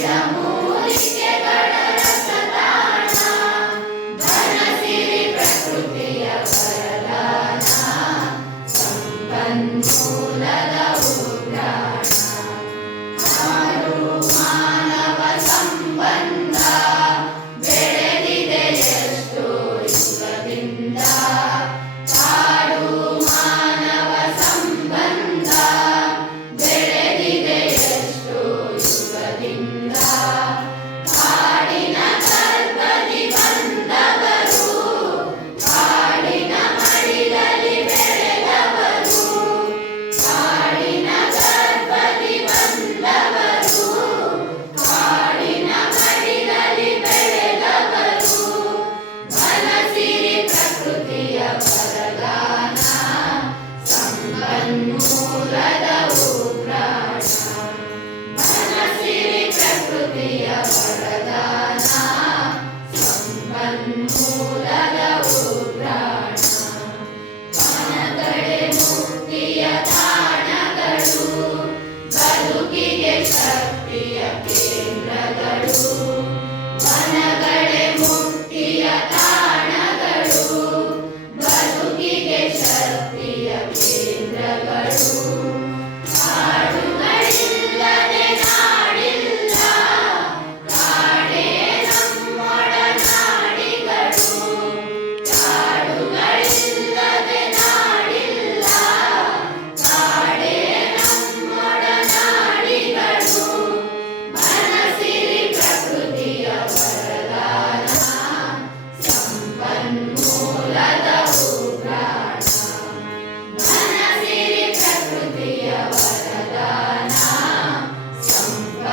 seamos.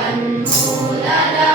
తన్మూలన